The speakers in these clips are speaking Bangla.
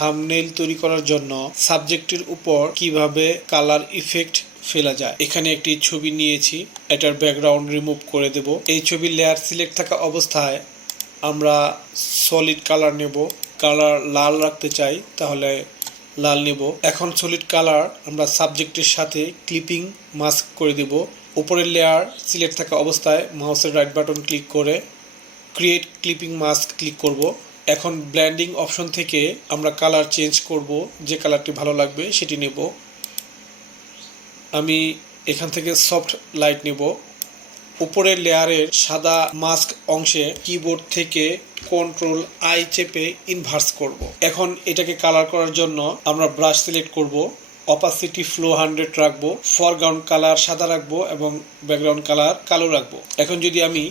থাম্বনেইল তৈরি করার জন্য সাবজেক্টের উপর কিভাবে কালার ইফেক্ট ফেলা যায়। এখানে একটি ছবি নিয়েছি, এটার ব্যাকগ্রাউন্ড রিমুভ করে দেব। এই ছবির লেয়ার সিলেক্ট থাকা অবস্থায় আমরা সলিড কালার নেব। কালার লাল রাখতে চাই তাহলে লাল নেব। এখন সলিড কালার আমরা সাবজেক্টের সাথে ক্লিপিং মাস্ক করে দেব। উপরের লেয়ার সিলেক্ট থাকা অবস্থায় মাউসের রাইট বাটন ক্লিক করে ক্রিয়েট ক্লিপিং মাস্ক ক্লিক করব। এখন ব্লেন্ডিং অপশন থেকে আমরা কালার চেঞ্জ করব, যে কালারটি ভালো লাগবে সেটি নেব। আমি এখান থেকে সফট লাইট নেব। উপরের লেয়ারের সাদা মাস্ক অংশে কিবোর্ড থেকে কন্ট্রোল আই চেপে ইনভার্স করব। এখন এটাকে কালার করার জন্য আমরা ব্রাশ সিলেক্ট করব, অপাসিটি ফ্লো 100 রাখবো, ফরগ্রাউন্ড কালার সাদা রাখবো এবং ব্যাকগ্রাউন্ড কালার কালো রাখবো। এখন যদি আমি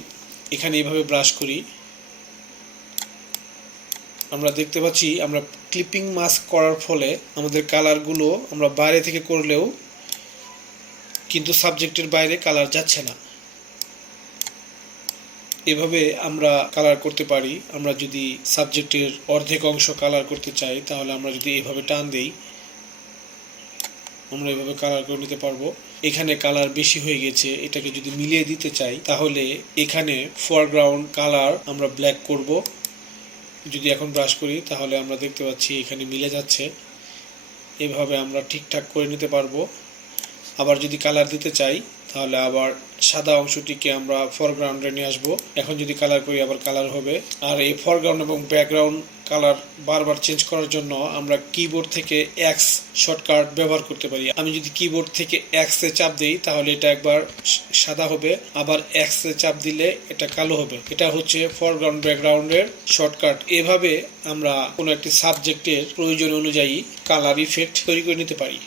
এখানে এইভাবে ব্রাশ করি, আমরা দেখতে পাচ্ছি আমরা ক্লিপিং মাস্ক করার ফলে আমাদের কালারগুলো আমরা বাইরে থেকে করলেও কিন্তু সাবজেক্টের বাইরে কালার যাচ্ছে না। এভাবে আমরা কালার করতে পারি। আমরা যদি সাবজেক্টের অর্ধেক অংশ কালার করতে চাই তাহলে আমরা যদি এভাবে টান দেই, আমরা এভাবে কালার করে নিতে পারবো। এখানে কালার বেশি হয়ে গেছে, এটাকে যদি মিলিয়ে দিতে চাই তাহলে এখানে ফরগ্রাউন্ড কালার আমরা ব্ল্যাক করব। যদি এখন ব্রাশ করি তাহলে আমরা দেখতে পাচ্ছি এখানে মিলে যাচ্ছে। এভাবে আমরা ঠিকঠাক করে নিতে পারবো। আবার যদি কালার দিতে চাই তাহলে আবার সাদা অংশটিকে আমরা ফরগ্রাউন্ডে নিয়ে আসবো। এখন যদি কালার করি আবার কালার হবে। আর এই ফরগ্রাউন্ড এবং ব্যাকগ্রাউন্ড কালার বারবার চেঞ্জ করার জন্য আমরা কিবোর্ড থেকে এক্স শর্টকাট ব্যবহার করতে পারি। আমি যদি কিবোর্ড থেকে এক্স এ চাপ দিই তাহলে এটা একবার সাদা হবে, আবার এক্স এ চাপ দিলে এটা কালো হবে। এটা হচ্ছে ফরগ্রাউন্ড ব্যাকগ্রাউন্ডের শর্টকাট। এভাবে আমরা কোনো একটি সাবজেক্টের প্রয়োজন অনুযায়ী কালার ইফেক্ট তৈরি করে নিতে পারি।